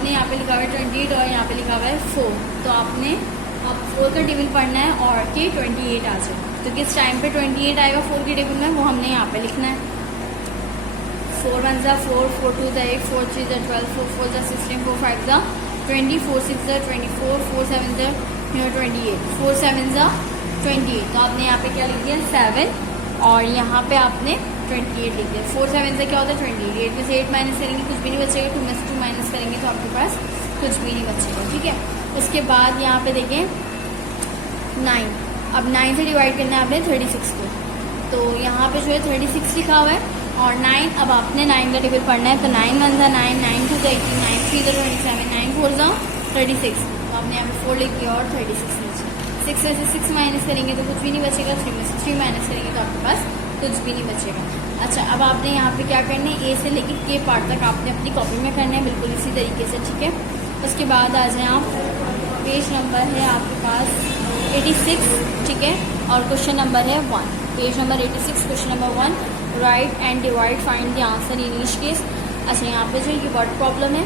आपने यहाँ पे लिखा हुआ है 28 और यहाँ पे लिखा हुआ है 4, तो आपने अब 4 का टेबल पढ़ना है और के 28 आ जाए। तो किस टाइम पे 28 आएगा 4 के टेबल में, वो हमने यहाँ पे लिखना है। 4 1 जा 4, 4 2 जा 8, 4 3 जा 12, 4 4 जा 16, 4 5 जा 20, 4 6 जा 24, 4 7 जा 28, 4 7 जा 28। तो आपने यहाँ पे क्या लिख दिया 7 और यहाँ पे आपने 28 लिख दिया। 4 7 से क्या होता है 28, 8 में से 8 माइनस करेंगे कुछ भी नहीं बचेगा, 2 में से 2 माइनस करेंगे तो आपके पास कुछ भी नहीं बचेगा, ठीक है। उसके बाद यहाँ पे देखें 9, अब 9 से डिवाइड करना है आपने 36 को, तो यहाँ पे जो है 36 लिखा हुआ है और 9, अब आपने 9 का टेबल पढ़ना है। तो 9 1 जा 9, 9 2 जा 18, 9 3 जा 27, 9 4 जा 36, तो आपने यहाँ पे 4 लिख दिया और 36 नीचे। 6 में से 6 माइनस करेंगे तो कुछ भी नहीं बचेगा, 3 में से 3 माइनस करेंगे तो आपके पास कुछ भी नहीं बचेगा। अच्छा, अब आपने यहाँ पे क्या करना है, ए से लेकर के पार्ट तक आपने अपनी कॉपी में करना है बिल्कुल इसी तरीके से, ठीक है। उसके बाद आ जाए आप, पेज नंबर है आपके पास 86, ठीक है, और क्वेश्चन नंबर है 1। Page number 86, question number 1, right and divide find the answer in each case. अच्छा, यहाँ पे जो ये वर्ड प्रॉब्लम है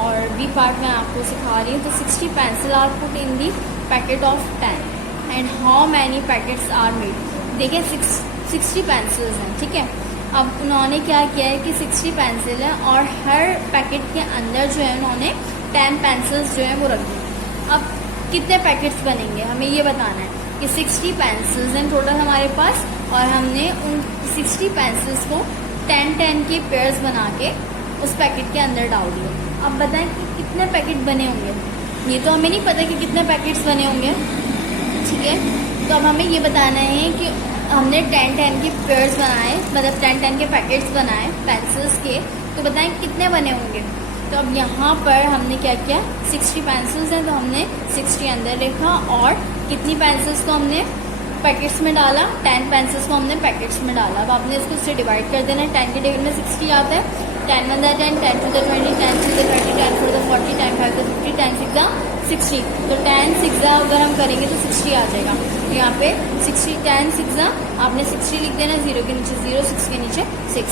और बी पार्ट में आपको सिखा रही हूँ। तो 60 pencil are put in the packet of 10 and how many packets are made. देखिए 60 पेंसिल्स हैं, ठीक है। अब उन्होंने क्या किया है कि 60 पेंसिल है और हर पैकेट के अंदर जो है उन्होंने 10 पेंसिल्स जो है वो रख दी। अब कितने पैकेट्स बनेंगे हमें ये बताना है कि 60 पेंसिल्स हैं टोटल हमारे पास और हमने उन 60 पेंसिल्स को 10 के पेयर्स बना के उस पैकेट के अंदर डाल दिए। अब बताएं कि कितने पैकेट बने होंगे, ये तो हमें नहीं पता कि कितने पैकेट्स बने होंगे, ठीक है। तो अब हमें ये बताना है कि हमने 10 के पेयर्स बनाए, मतलब 10 के पैकेट्स बनाए पेंसिल्स के, तो बताएं कितने बने होंगे। तो अब यहाँ पर हमने क्या किया, 60 पेंसिल्स हैं तो हमने 60 अंदर रखा और कितनी पेंसिल्स को हमने पैकेट्स में डाला, 10 पेंसिल्स को हमने पैकेट्स में डाला। अब आपने इसको उससे डिवाइड कर देना है। 10 के टेबल में 60 आता है, 10 1 जा 10, 10 2 जा 20, 10 3 जा 30, 10 4 जा 40, 10 5 जा 50, 10 6 जा 60। तो 10 6 जा अगर हम करेंगे तो 60 आ जाएगा। तो यहाँ पे 60 10 6 जा आपने 60 लिख देना, 0 के नीचे 0, 6 के नीचे 6।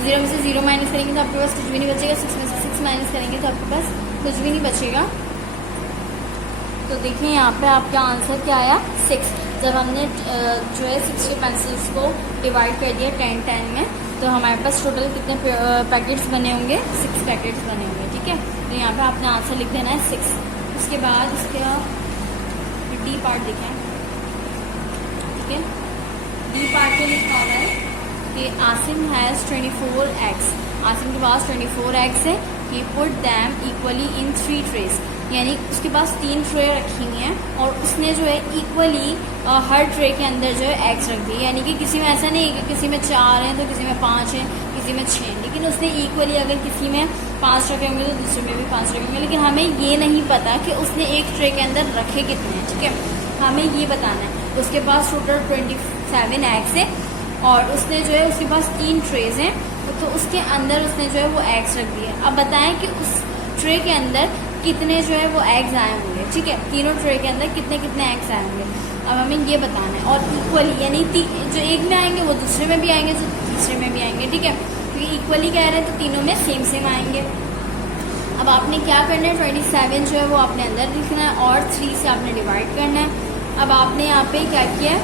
0 में से 0 माइनस करेंगे तो आपके पास कुछ भी नहीं बचेगा, 6 में से 6 माइनस करेंगे तो आपके पास कुछ भी नहीं बचेगा। तो देखिए यहाँ पे आपका आंसर क्या आया 6। जब हमने जो है 60 पेंसिल्स को डिवाइड कर दिया 10 में, तो हमारे पास टोटल कितने पैकेट्स बने होंगे, 6 पैकेट्स बने होंगे, ठीक है। तो यहाँ पे आपने आंसर लिख देना है 6। उसके बाद इसका डी पार्ट देखें, ठीक है। डी पार्ट में लिखा हुआ है कि आसिम हैज़ 24 एग्स। आसिम के पास 24 एग्स है। He put them equally in 3 trays, यानी उसके पास 3 ट्रे रखी हुई हैं और उसने जो है इक्वली हर ट्रे के अंदर जो है एग्स रख दिए। यानी कि किसी में ऐसा नहीं है कि किसी में 4 हैं तो किसी में 5 हैं, किसी में 6 हैं, लेकिन उसने इक्वली अगर किसी में 5 रखे होंगे तो दूसरे में भी 5 रखे होंगे। लेकिन हमें ये नहीं पता कि उसने एक ट्रे के अंदर रखे कितने हैं, ठीक है, हमें ये बताना है। उसके पास टोटल 27 एग्स है और उसने जो है उसके पास 3 ट्रेज हैं, तो उसके अंदर उसने जो है वो एग्स रख दिए। अब बताएं कि उस ट्रे के अंदर कितने जो है वो एग्स आए होंगे, ठीक है, तीनों ट्रे के अंदर कितने कितने एग्स आए होंगे। अब हमें ये बताना है और इक्वली, यानी जो एक में आएंगे वो दूसरे में भी आएंगे, जो तीसरे में भी आएंगे, ठीक है, क्योंकि इक्वली कह रहे हैं तो तीनों में सेम आएंगे। अब आपने क्या करना है, 27 जो है वो आपने अंदर लिखना है और 3 से आपने डिवाइड करना है। अब आपने यहाँ पे क्या किया है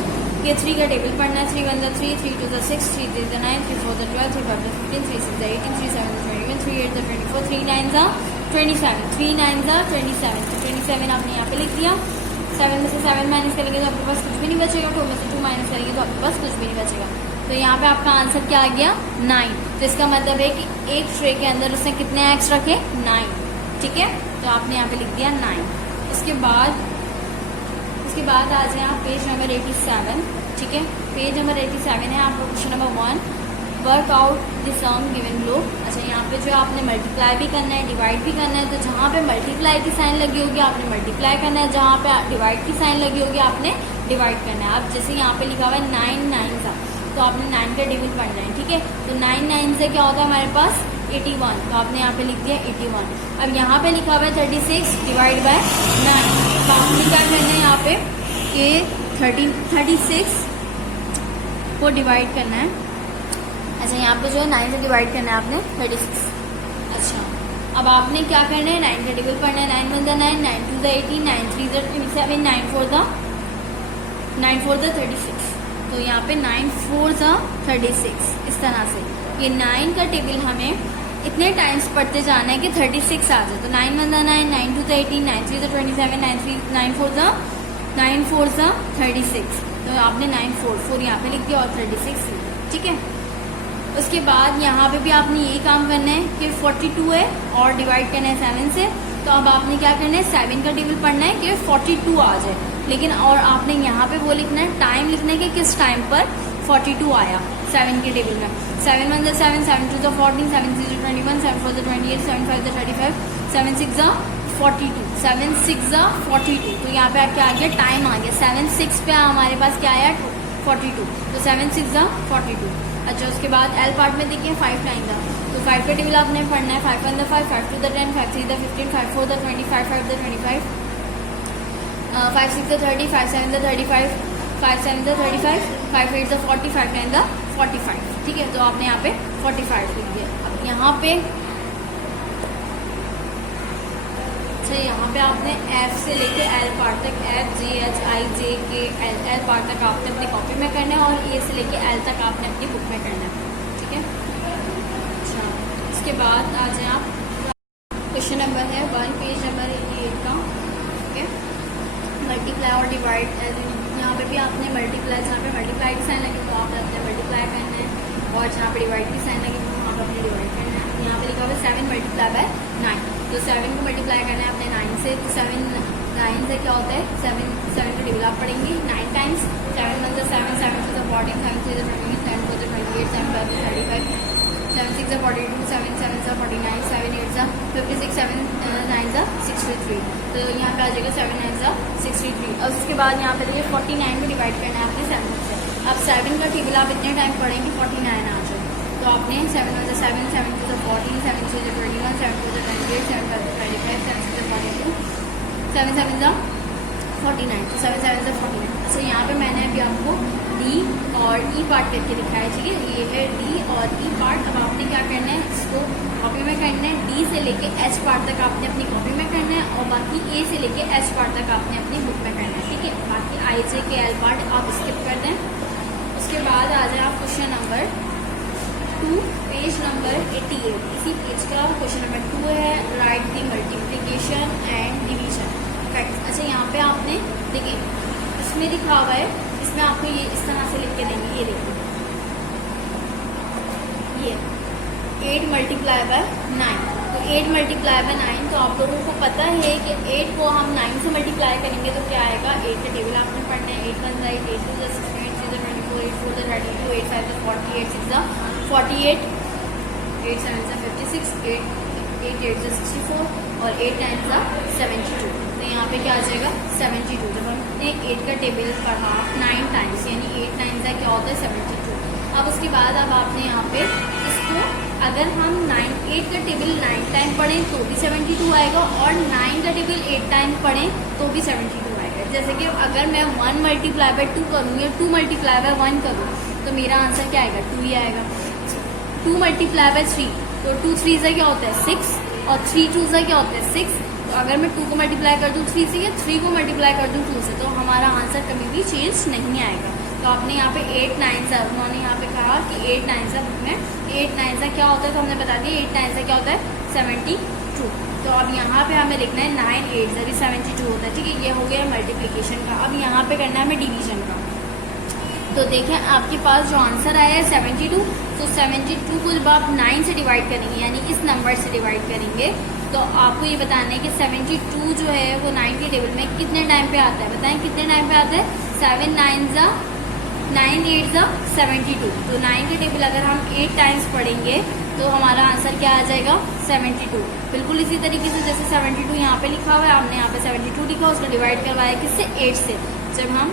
कि 3 का टेबल पढ़ना है। 3 1 जा 3, 3 2 जा 6, 3 3 जा 9, 3 4 जा 12, 3 5 जा 15, 3 6 जा 18, 3 7 जा 21, 3 8 जा 24, 3 9 जा 27, 3 9 जा 27। तो 27 आपने यहाँ पे लिख दिया। 7 में से 7 माइनस करेंगे तो आपके पास कुछ भी नहीं बचेगा, 2 में से 2 माइनस करेंगे तो आपके पास कुछ भी नहीं बचेगा। तो यहाँ पे आपका आंसर क्या आ गया 9। तो इसका मतलब है कि एक ट्रे के अंदर उसने कितने एग्स रखे, 9, ठीक है। तो आपने यहाँ पे लिख दिया 9। उसके बाद आ जाए आप पेज नंबर 87, ठीक है। पेज नंबर 87 है आपका question number 1, work out the sum given below. अच्छा, यहाँ पे जो आपने मल्टीप्लाई भी करना है, डिवाइड भी करना है, तो जहाँ पे मल्टीप्लाई की साइन लगी होगी आपने मल्टीप्लाई करना है, जहाँ पे डिवाइड की साइन लगी होगी आपने डिवाइड करना है। अब जैसे यहाँ पे लिखा हुआ है 9 9 था, तो आपने 9 का टेबल पढ़ना है, ठीक है। तो 9 9 से क्या होता है हमारे पास 81, तो आपने यहाँ पे लिख दिया 81। अब यहाँ पे लिखा हुआ है 36 डिवाइड बाय 9, तो आपने क्या करना है यहाँ पे कि 36 को डिवाइड करना है। अच्छा, यहाँ पे जो है 9 से डिवाइड करना है आपने 36। अच्छा, अब आपने क्या करना है, 9 का टेबल पढ़ना है। 9 1 9, 9 2 18, 9 3 27, 9 4 36। तो यहाँ पे 9 4 36 इस तरह से ये 9 का टेबल हमें इतने टाइम्स पढ़ते जाना है कि 36 आ जाए। तो 9 1 9, 9 2 18, 9 3 27, 9 4 36। तो आपने 9 4 यहाँ पे लिख दिया और 36, ठीक है। उसके बाद यहाँ पे भी आपने ये काम करना है कि 42 है और डिवाइड करना है 7 से। तो अब आपने क्या करना है, 7 का टेबल पढ़ना है कि 42 आ जाए, लेकिन और आपने यहाँ पे वो लिखना है, टाइम लिखना है कि किस टाइम पर 42 आया 7 के टेबल में। 7 1 7, 7 2 14, 7 3 21, 7 4 28, 7 5 35, 7 6 42, 7 6 42। तो यहाँ पे क्या आ गया, टाइम आ गया। 7 6 पे हमारे पास क्या आया, 42। तो 7 6 42। अच्छा, उसके बाद एल पार्ट में देखिए 5 9 था। तो 5 का टेबल आपने पढ़ना है। 5 1 5, 5 2 10, 5 3 15, 5 4 20, 5 5 25, 5 6 30, 5 7 35, 5 7 35, 5 8 40, 5 9 45। ठीक है, तो आपने यहाँ पे 45 लिख दिया। अब यहाँ पे अच्छा, यहाँ पे आपने एफ से लेके एल पार्ट तक, एफ जी एच आई जे के एल पार्ट तक आपने अपनी कॉपी में करना है और ए से लेके एल तक आपने अपनी बुक में करना है, ठीक है। अच्छा, इसके बाद आ जाए आप, क्वेश्चन नंबर है 1, पेज नंबर 88 का, ठीक है। मल्टीप्लाई और डिवाइड, यहाँ पे भी आपने मल्टीप्लाई, जहाँ पे मल्टीप्लाई की साइन लगे तो आपने अपने मल्टीप्लाई करना है, और जहाँ पे डिवाइड की साइन लगे तो वहाँ पर अपने डिवाइड करना है। यहाँ पे लिखा हुआ 7 मल्टीप्लाई बाय 9, तो 7 को मल्टीप्लाई करना है अपने 9 से। तो 7 9 से क्या होता है, 7 का टेबल आप पढ़ेंगे 9 टाइम्स। 7 1 7, 7 2 14, 7 3 28, 7 4 28, 7 5 35, 7 6 42, 7 7 49, 7 8 56, 7 9 63। तो यहाँ पे आ जाएगा 7 9 63। और उसके बाद यहाँ पे देखिए 49 को डिवाइड करना है आपने 7 से। अब 7 का टेबल आप इतने टाइम पढ़ेंगे 49 आ जाए। तो आपने 7 1 7, 7 2 14, 7 3 21, 7 4 28, 7 5 35, 7 6 42, 7 7 49। तो 7 7 49। अच्छा, यहाँ पे मैंने अभी आपको डी और ई पार्ट करके दिखाया, ठीक है। ये है डी और ई पार्ट। अब आपने क्या करना है, इसको कॉपी में करना है। डी से लेके एच पार्ट तक आपने अपनी कॉपी में करना है और बाकी ए से लेके एच पार्ट तक आपने अपनी बुक में करना है, ठीक है। बाकी आई जे के एल पार्ट आप स्किप कर दें। उसके बाद आ जाए आप क्वेश्चन नंबर 2, पेज नंबर 88। इसी पेज का क्वेश्चन नंबर 2 है, right the multiplication and division facts. अच्छा, यहाँ पे आपने देखिए इसमें लिखा हुआ है, इसमें आपको ये इस तरह से लिख के देंगे, ये देखिए, ये 8 मल्टीप्लाई बाय 9। तो 8 मल्टीप्लाई बाय 9, तो आप लोगों को पता है कि 8 को हम 9 से मल्टीप्लाई करेंगे तो क्या आएगा, 8 का टेबल आपने पढ़ना है। 8 1 8, 8 2 16, 8 3 24, 8 4 32, 8 5 40, 8 6 48, 8 7 56, 8 8 64 और 8 9 72। तो यहाँ पे क्या आ जाएगा 72। जब हमने 8 का टेबल पढ़ा 9 टाइम्स, यानी 8 9 क्या होता है 72। अब उसके बाद अब आपने यहाँ पे इसको, अगर हम 8 का टेबल 9 टाइम पढ़ें तो भी 72 आएगा और 9 का टेबल 8 टाइम पढ़ें तो भी 72 आएगा। जैसे कि अगर मैं 1 मल्टीप्लाई बाय 2 करूँ या 2 मल्टीप्लाई बाय 1 करूँ तो मेरा आंसर क्या आएगा, 2 ही आएगा। 2 मल्टीप्लाई बाय 3, तो 2 3 से क्या होता है 6 और 3 2 से क्या होता है 6। तो अगर मैं 2 को मल्टीप्लाई कर दूँ 3 से या 3 को मल्टीप्लाई कर दूँ 2 से, तो हमारा आंसर कभी भी चेंज नहीं आएगा। तो आपने यहाँ पे 8 9 सा, उन्होंने यहाँ पे कहा कि 8 9 सा बुक में 8 9 सा क्या होता है, तो हमने बता दिया 8 9 सा क्या होता है 72। तो अब यहाँ पे हमें लिखना है 9 8 से भी 72 होता है, ठीक है। ये हो गया मल्टीप्लिकेशन का। अब यहाँ पे करना है हमें डिवीजन का। तो देखें आपके पास जो आंसर आया है 72, तो 72 को जब आप 9 से डिवाइड करेंगे, यानी इस नंबर से डिवाइड करेंगे, तो आपको ये बताना है कि 72 जो है वो 9 के टेबल में कितने टाइम पे आता है, बताएं कितने टाइम पे आता है। 7 9 8 72। तो 9 के टेबल अगर हम 8 टाइम्स पढ़ेंगे तो हमारा आंसर क्या आ जाएगा 72। बिल्कुल इसी तरीके से जैसे 72 यहाँ पे लिखा हुआ है, हमने यहाँ पे 72 लिखा, उसको डिवाइड करवाया किससे 8 से। जब हम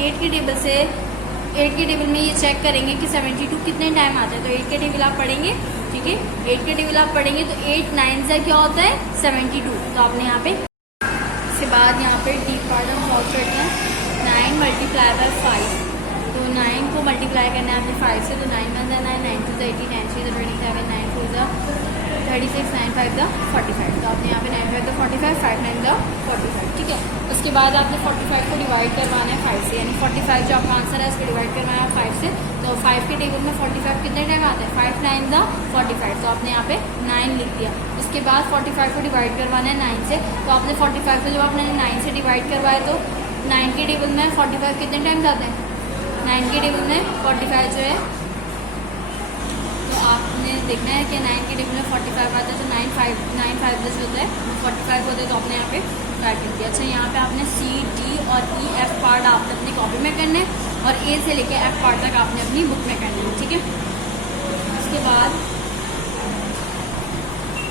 8 के टेबल से 8 के टेबल में ये चेक करेंगे कि 72 कितने टाइम आता है, तो 8 के टेबल आप पढ़ेंगे, ठीक है। 8 के टेबल आप पढ़ेंगे तो 8 9 से क्या होता है 72। तो आपने यहाँ पे, इसके बाद यहाँ पे डी पार्ट हम सॉल्व करते हैं। 9 मल्टीप्लाई बाय 5, तो 9 को मल्टीप्लाई करना है आपने 5 से, तो 9 1 9, 9 2 18, 9 3 27, 9 4 36, 9 5 द 45। तो आपने यहाँ पे 9 5 द 45, 5 9 द 45, ठीक है। उसके बाद आपने 45 को डिवाइड करवाना है 5 से, यानी 45 जो आपका आंसर है उसको डिवाइड करवाना है 5 से। तो 5 के टेबल में 45 कितने टाइम आते हैं, 5 9 द 45, तो आपने यहाँ पे 9 लिख दिया। उसके बाद 45 को डिवाइड करवाना है 9 से, तो आपने 45 को जब आपने 9 से डिवाइड करवाया तो 9 के टेबल में 45 कितने टाइम्स आते हैं, 9 के टेबल में 45 जो है, तो आपने देखना है कि 9 के टेबल में 45 आता है, तो 9 5 जो होता है 45 होता है, तो आपने यहाँ पे काट दिया। अच्छा, यहाँ पे आपने C, D और E, F पार्ट आपने अपनी कॉपी में करने हैं और A से लेके F पार्ट तक आपने अपनी बुक में करना है, ठीक है। उसके बाद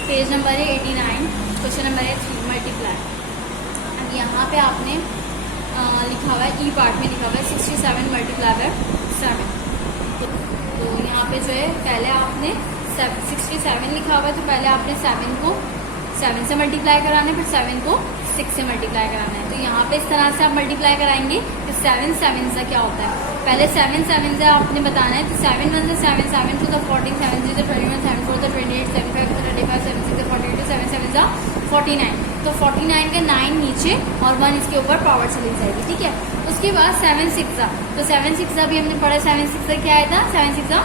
पेज नंबर है 89, क्वेश्चन नंबर है 3 मल्टीप्लाई। अब यहाँ पे आपने लिखा हुआ है E पार्ट में लिखा हुआ है 67 मल्टीप्लाई बाय 7। तो यहाँ पे जो है पहले आपने 67 लिखा हुआ है, तो पहले आपने 7 को 7 से मल्टीप्लाई कराना है, फिर 7 को 6 से मल्टीप्लाई कराना है। तो यहाँ पे इस तरह से आप मल्टीप्लाई कराएंगे कि 7 7 से क्या होता है, पहले 7 7 से आपने बताना है। तो 7 1 से 7 7 2 the 14 7 3 the 21 7 4 the 28 7 5 the 35 7 6 the 42 7 7 the 49। तो 49 के 9 नीचे और 1 इसके ऊपर पावर चली जाएगी, ठीक है। उसके बाद 7 6 तो 7 6 भी हमने पढ़ा, 7 6 क्या आया था, 7 6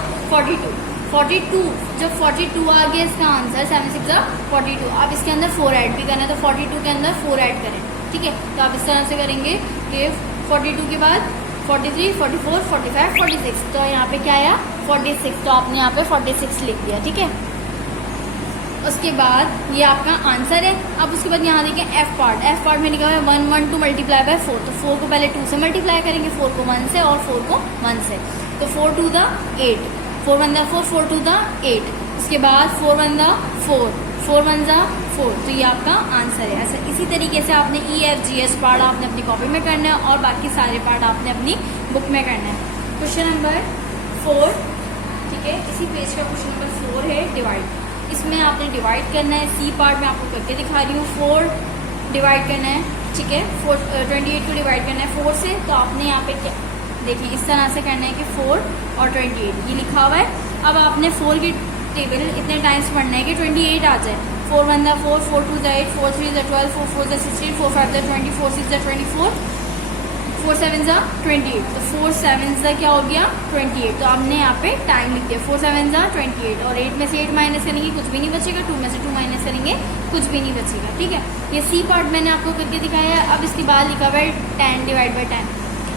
42। जब 42 आ गया इसका आंसर 7 6 42, आप इसके अंदर 4 ऐड भी करना है, तो 42 के अंदर 4 ऐड करें, ठीक है। तो आप इस तरह से करेंगे कि 42 के बाद 43 44 45 46, तो यहाँ पे क्या आया 46, तो आपने यहाँ पे 46 लिख दिया, ठीक है। उसके बाद ये आपका आंसर है। अब उसके बाद यहाँ देखिए F पार्ट में लिखा हुआ है 1 1 2 मल्टीप्लाई बाय 4, तो 4 को पहले 2 से मल्टीप्लाई करेंगे, 4 को 1 से और 4 को 1 से, तो 4 2 द 8, 4 1 द 4 4 2 द 8। उसके बाद 4 1 द 4 4 1 द 4, तो ये आपका आंसर है। ऐसा इसी तरीके से आपने E F G H part आपने अपनी कॉपी में करना है और बाकी सारे पार्ट आपने अपनी बुक में करना है। क्वेश्चन नंबर 4, ठीक है, इसी पेज का क्वेश्चन नंबर 4 है डिवाइड। इसमें आपने डिवाइड करना है, C पार्ट में आपको करके दिखा रही हूँ, 4 डिवाइड करना है, ठीक है। 28 को डिवाइड करना है 4 से, तो आपने यहाँ पे क्या देखिए इस तरह से करना है कि 4 और 28 ये लिखा हुआ है। अब आपने 4 की टेबल इतने टाइम्स पढ़ना है कि 28 आ जाए। 4 1 the 4 4 2 the 8 4 3 the 12 4 4 the 16 4 5 the 20 4 6 the 24 4 7 the 28, तो 4 7 द क्या हो गया 28, तो आपने यहाँ पे टाइम लिख दिया 4 7 द 28, और 8 में से 8 माइनस करेंगे कुछ भी नहीं बचेगा, 2 में से 2 माइनस करेंगे कुछ भी नहीं बचेगा, ठीक है। ये C पार्ट मैंने आपको करके दिखाया है। अब इसके बाद लिखा हुआ है 10 डिवाइड बाई 10।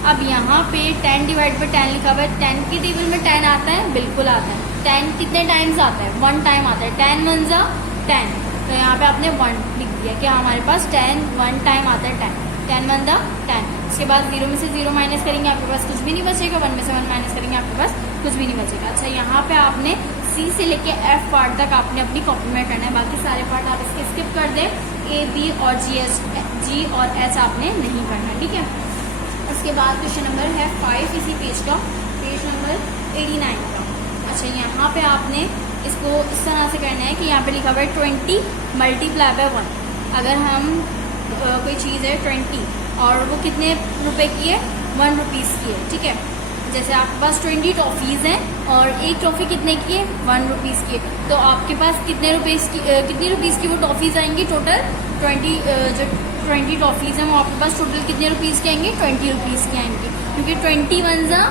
अब यहाँ पे 10 डिवाइड बाई 10 लिखा हुआ है, 10 की टेबल में 10 आता है, बिल्कुल आता है। 10 कितने टाइम्स आता है, 1 टाइम आता है, 10 1 ज़ा 10, तो यहाँ पे आपने 1 लिख दिया कि हमारे पास 10 1 टाइम आता है 10, 10 1 द 10। उसके बाद 0 में से 0 माइनस करेंगे आपके पास कुछ भी नहीं बचेगा, 1 में से 1 माइनस करेंगे आपके पास कुछ भी नहीं बचेगा। अच्छा, यहाँ पे आपने C से लेके F पार्ट तक आपने अपनी कॉपी में करना है, बाकी सारे पार्ट आप इसके स्किप कर दें, A B और G और H आपने नहीं करना, ठीक है। उसके बाद क्वेश्चन नंबर है 5 इसी पेज का, पेज नंबर 89 का। अच्छा, यहाँ पे आपने इसको इस तरह से करना है कि यहाँ पे लिखा हुआ है 20 मल्टीप्लाई बाय 1। अगर हम कोई चीज़ है 20 और वो कितने रुपए की है, 1 रुपीज़ की है, ठीक है। जैसे आपके पास 20 टॉफ़ीज़ हैं और एक टॉफ़ी कितने की है, 1 रुपीज़ की है, तो आपके पास कितनी रुपीज़ की वो टॉफ़ीज़ आएंगी टोटल 20 टॉफ़ीज़ हैं, वो आपके पास टोटल कितने रुपीज़ की आएंगी, 20 रुपीज़ की आएंगी, क्योंकि 20 1 ज़ा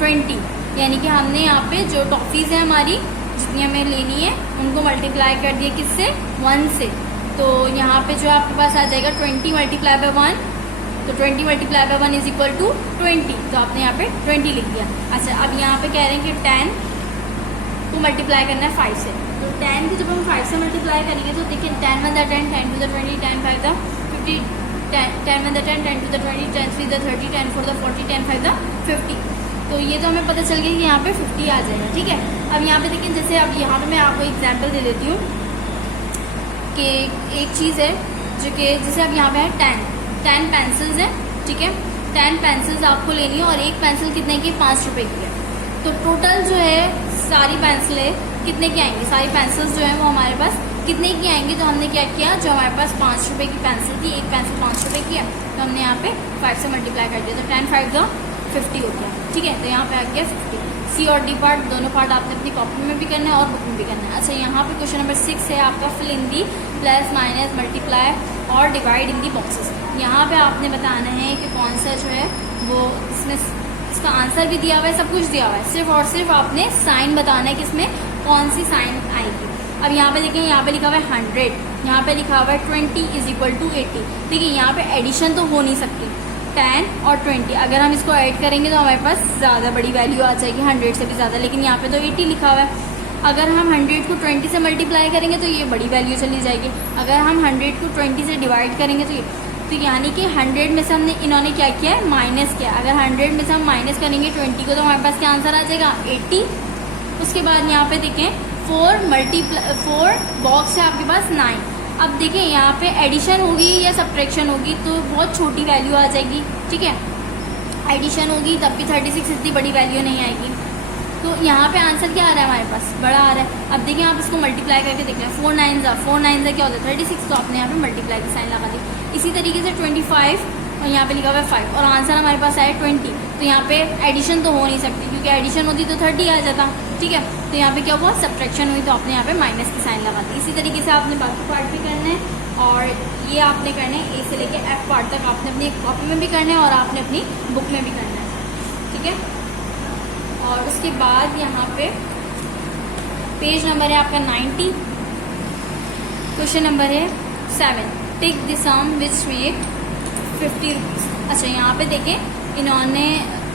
20, यानी कि हमने यहाँ पे जो टॉफ़ीज़ हैं हमारी जितनी हमें लेनी है उनको मल्टीप्लाई कर दिए किससे, 1 से। तो यहाँ पे जो आपके पास आ जाएगा 20 मल्टीप्लाई बाय 1, तो 20 multiply by 1 is equal to 20, तो आपने यहाँ पे 20 लिख दिया। अच्छा, अब यहाँ पे कह रहे हैं कि 10 को मल्टीप्लाई करना है 5 से, तो 10 को जब हम 5 से मल्टीप्लाई करेंगे तो देखिए 10 1 the 10 10 2 the 20 10 5 the 50 10 1 the 10 10 2 the 20 10 3 the 30 10 4 the 40 10 5 the 50, तो ये तो हमें पता चल गया कि यहाँ पे 50 आ जाएगा, ठीक है। अब यहाँ पे देखिए, जैसे अब यहाँ पे मैं आपको एग्जांपल दे देती हूँ कि एक चीज़ है जो कि जैसे अब यहाँ पे है 10 पेंसिल्स हैं, ठीक है। 10 पेंसिल्स आपको लेनी है और एक पेंसिल कितने की, 5 रुपये की है, तो टोटल जो है सारी पेंसिलें कितने की आएंगी, सारी पेंसिल्स जो है वो हमारे पास कितने की आएंगी। तो हमने क्या किया, जो हमारे पास 5 रुपये की पेंसिल थी, एक पेंसिल 5 रुपये की है, तो हमने यहाँ पे 5 से मल्टीप्लाई कर दिया, तो 10 5 द 50 हो गया, ठीक है। तो यहाँ पे आ गया 50। C और D पार्ट दोनों पार्ट आपने अपनी कॉपी में भी करना है और बुक में भी करना है। अच्छा, यहाँ पे क्वेश्चन नंबर 6 है आपका, fill in the plus minus multiply और डिवाइड इन दी बॉक्सेस। यहाँ पे आपने बताना है कि कौन सा जो है वो इसमें इसका आंसर भी दिया हुआ है, सब कुछ दिया हुआ है, सिर्फ और सिर्फ आपने साइन बताना है कि इसमें कौन सी साइन आएगी। अब यहाँ पे देखिए, यहाँ पे लिखा हुआ है 100, यहाँ पे लिखा हुआ है 20 = 80। देखिए यहाँ पे एडिशन तो हो नहीं सकती, 10 और 20 अगर हम इसको ऐड करेंगे तो हमारे पास ज़्यादा बड़ी वैल्यू आ जाएगी, 100 से भी ज़्यादा। लेकिन यहाँ पे तो 80 लिखा हुआ है। अगर हम 100 को 20 से मल्टीप्लाई करेंगे तो ये बड़ी वैल्यू चली जाएगी। अगर हम 100 को 20 से डिवाइड करेंगे तो यानी कि 100 में से हमने इन्होंने क्या किया है, माइनस किया। अगर 100 में से हम माइनस करेंगे 20 को तो हमारे पास क्या आंसर आ जाएगा, 80। उसके बाद यहाँ पे देखें 4 बॉक्स है आपके पास 9। अब देखिए यहाँ पे एडिशन होगी या सब्ट्रैक्शन होगी तो बहुत छोटी वैल्यू आ जाएगी, ठीक है। एडिशन होगी तब भी 36 इतनी बड़ी वैल्यू नहीं आएगी। तो यहाँ पे आंसर क्या आ रहा है हमारे पास, बड़ा आ रहा है। अब देखिए आप इसको मल्टीप्लाई करके देख लें, 4 9 क्या होता है 36, तो आपने यहाँ पे मल्टीप्लाई की साइन लगा दी। इसी तरीके से 25 और यहाँ पे लिखा हुआ है 5 और आंसर हमारे पास आया 20। तो यहाँ पे एडिशन तो हो नहीं सकती क्योंकि एडिशन होती तो 30 आ जाता, ठीक है। तो यहाँ पे क्या हुआ, सब्ट्रैक्शन हुई तो आपने यहाँ पे माइनस की साइन लगा दी। इसी तरीके से आपने बाकी पार्ट भी करना है और ये आपने करना है ए से लेके F पार्ट तक आपने अपनी कॉपी में भी करना है और आपने अपनी बुक में भी करना है, ठीक है। और उसके बाद यहाँ पे पेज नंबर है आपका 90, क्वेश्चन नंबर है 7, take the sum which make 50 rupees. अच्छा, यहाँ पे देखें इन्होंने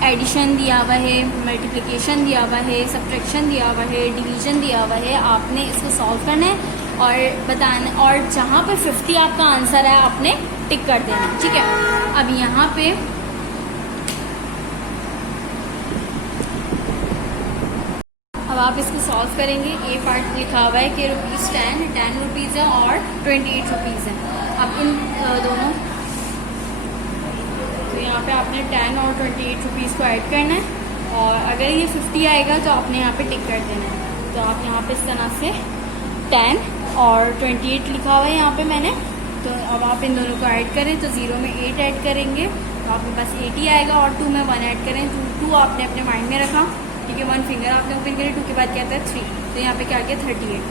एडिशन दिया हुआ है, मल्टीप्लिकेशन दिया हुआ है, सब्ट्रैक्शन दिया हुआ है, डिवीजन दिया हुआ है। आपने इसको सॉल्व करना है और बताना, और जहाँ पे 50 आपका आंसर है आपने टिक कर देना है, ठीक है। अब यहाँ पे अब आप इसको सॉल्व करेंगे। ए पार्ट लिखा हुआ है कि ₹10 रुपीज़ है और 28 रुपीज़ है। अब इन दोनों, तो यहाँ पे आपने 10 और 28 रुपीज़ को ऐड करना है और अगर ये 50 आएगा तो आपने यहाँ पे टिक कर देना है। तो आप यहाँ पे इस तरह से 10 और 28 लिखा हुआ है यहाँ पे मैंने, तो अब आप इन दोनों को ऐड करें तो 0 में 8 ऐड करेंगे तो आपके पास 80 आएगा और 2 में 1 ऐड करें तो 2 आपने अपने माइंड में रखा, ठीक है। 1 फिंगर आपने ओपन करी, 2 के बाद क्या आता है 3, तो यहाँ पे क्या आ गया 38।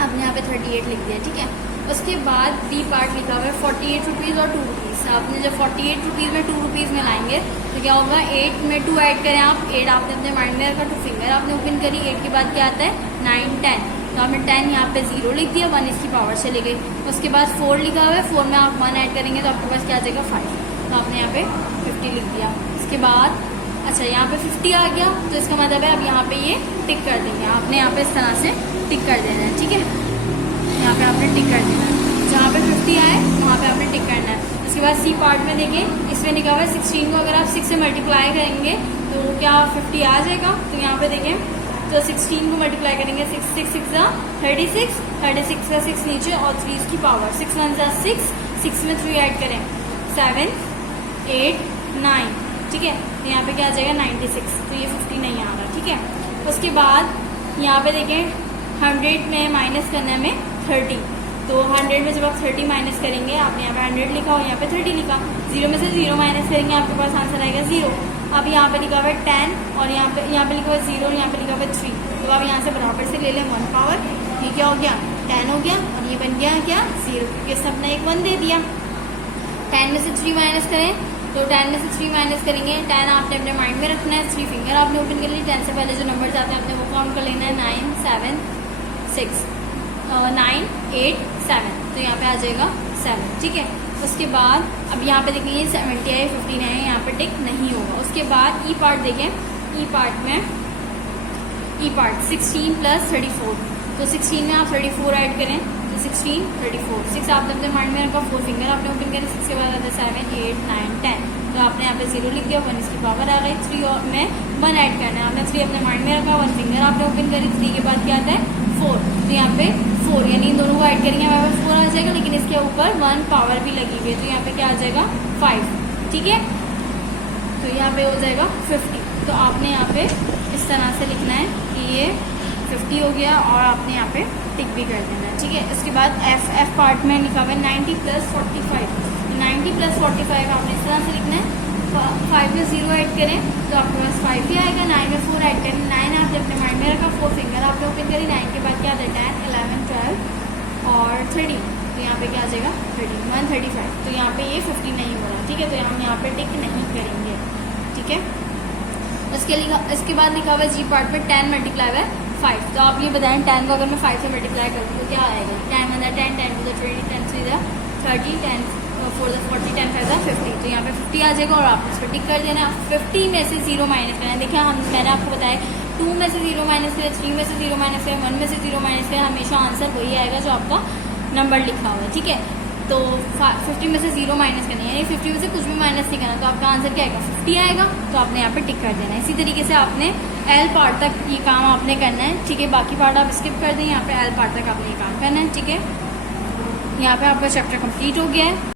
आपने यहाँ पे 38 लिख दिया, ठीक है। उसके बाद बी पार्ट लिखा हुआ है 48 रुपीज़ और 2 रुपीज़। आपने जब 48 रुपीज़ में 2 रुपीज़ में लाएंगे तो क्या होगा, 8 में 2 ऐड करें आप, 8 आपने अपने माइंड में रखा, 2 फिंगर आपने ओपन करी, 8 के बाद क्या आता है 9 10, तो आपने 10 यहाँ पे 0 लिख दिया, 1 इसकी पावर चली गई। उसके बाद 4 लिखा हुआ है, 4 में आप 1 ऐड करेंगे तो आपके पास क्या आ जाएगा 5, तो आपने यहाँ पे 50 लिख दिया। उसके बाद अच्छा यहाँ पे 50 आ गया तो इसका मतलब है अब यहाँ पे ये टिक कर देंगे, आपने यहाँ पे इस तरह से टिक कर देना है, ठीक है। यहाँ पे आपने टिक कर देना है, जहाँ पे 50 आए वहाँ पे आपने टिक करना है। उसके बाद सी पार्ट में देखें, इसमें लिखा हुआ है 16 को अगर आप 6 से मल्टीप्लाई करेंगे तो क्या 50 आ जाएगा। तो यहाँ पे देखें तो 16 को मल्टीप्लाई करेंगे, 6 6 6 36, 36 का 6 नीचे और 3 इसकी पावर, 6 1 6, 6 में 3 ऐड करें 7 8 9, ठीक है। तो यहाँ पे क्या आ जाएगा 96, तो ये 50 नहीं आ रहा, ठीक है। उसके बाद यहाँ पे देखें 100 में माइनस करने में 30, तो 100 में जब आप 30 माइनस करेंगे, आपने यहाँ पे 100 लिखा और यहाँ पे 30 लिखा, 0 में से 0 माइनस करेंगे आपके पास आंसर आएगा 0। अब यहाँ पे लिखा हुआ है 10 और यहाँ पे लिखा हुआ है 0 और यहाँ पे लिखा हुआ है 3, तो आप यहाँ से बराबर से ले लें 1 पावर, ये क्या हो गया 10 हो गया और ये बन गया क्या 0, क्योंकि सबने एक 1 दे दिया। 10 में से 3 माइनस करें तो 10 में से 3 माइनस करेंगे, 10 आपने अपने माइंड में रखना है, 3 फिंगर आपने ओपन कर ली, 10 से पहले जो नंबर आते हैं आपने वो काउंट कर लेना है 9 7 6 9 8 7, तो यहाँ पे आ जाएगा 7, ठीक है। उसके बाद अब यहाँ पे देखेंगे 70 है 15 है, यहाँ पे टिक नहीं होगा। उसके बाद ई पार्ट देखें, ई पार्ट में 16 + 34, तो 16 में आप 34 ऐड करें तो 16 34, 6 आपने अपने माइंड में रखा, 4 फिंगर आपने ओपन करें, 6 के बाद आता है 7 8 9 10, तो आपने यहाँ पे 0 लिख दिया, 1 इसकी पावर आ गई, 3 और में 1 ऐड करना है, आपने 3 अपने माइंड में रखा, 1 फिंगर आपने ओपन करी, 3 के बाद क्या आता है 4, तो यहाँ पे 4 यानी इन दोनों को ऐड करेंगे हमारे पास 4 आ जाएगा, लेकिन इसके ऊपर 1 पावर भी लगी हुई है, तो यहाँ पे क्या आ जाएगा 5, ठीक है। तो यहाँ पे हो जाएगा 50, तो आपने यहाँ पे इस तरह से लिखना है कि ये 50 हो गया और आपने यहाँ पे टिक भी कर देना है, ठीक है। इसके बाद एफ पार्ट में लिखा हुआ है 90 + 45, तो 90 + 45 आपने इस तरह से लिखना है 5 में 0 ऐड करें तो आपके पास 5 ही आएगा। 9 में 4 ऐड करें, 9 आपने अपने माइंड में रखा, 4 फिंगर आपने ओपन करी, 9 के बाद क्या आता है 10, 11, 12 और 13, तो यहाँ पे क्या आ जाएगा 13, 135। तो यहाँ पे ये 50 नहीं हो रहा, ठीक है, तो हम यहाँ पे टिक नहीं करेंगे, ठीक है। इसके बाद लिखा हुआ है जी पार्ट में 10 मल्टीप्लाई हुआ है 5, तो आप ये बताएं 10 को अगर मैं 5 से मल्टीप्लाई कर दूँ तो क्या आएगा। 10 1 10, 10 2 20, 10 3 30, 10 4 40, 10 5 50, तो यहाँ पे 50 आ जाएगा और आपको इस पर टिक कर देना। 50 में से 0 माइनस करना है। देखिए मैंने आपको बताया 2 में से 0 माइनस करें, 3 में से 0 माइनस करें, 1 में से 0 माइनस करें, हमेशा आंसर वही आएगा जो आपका नंबर लिखा हुआ है, ठीक है। तो 50 में से 0 माइनस करना है, यानी 50 में से कुछ भी माइनस नहीं करना, तो आपका आंसर क्या आएगा 50 आएगा, तो आपने यहाँ पे टिक कर देना है। इसी तरीके से आपने एल पार्ट तक ये काम आपने करना है, ठीक है। बाकी पार्ट आप स्किप कर दें, यहाँ पे एल पार्ट तक आपने ये काम करना है, ठीक है। यहाँ पे आपका चैप्टर कंप्लीट हो गया है।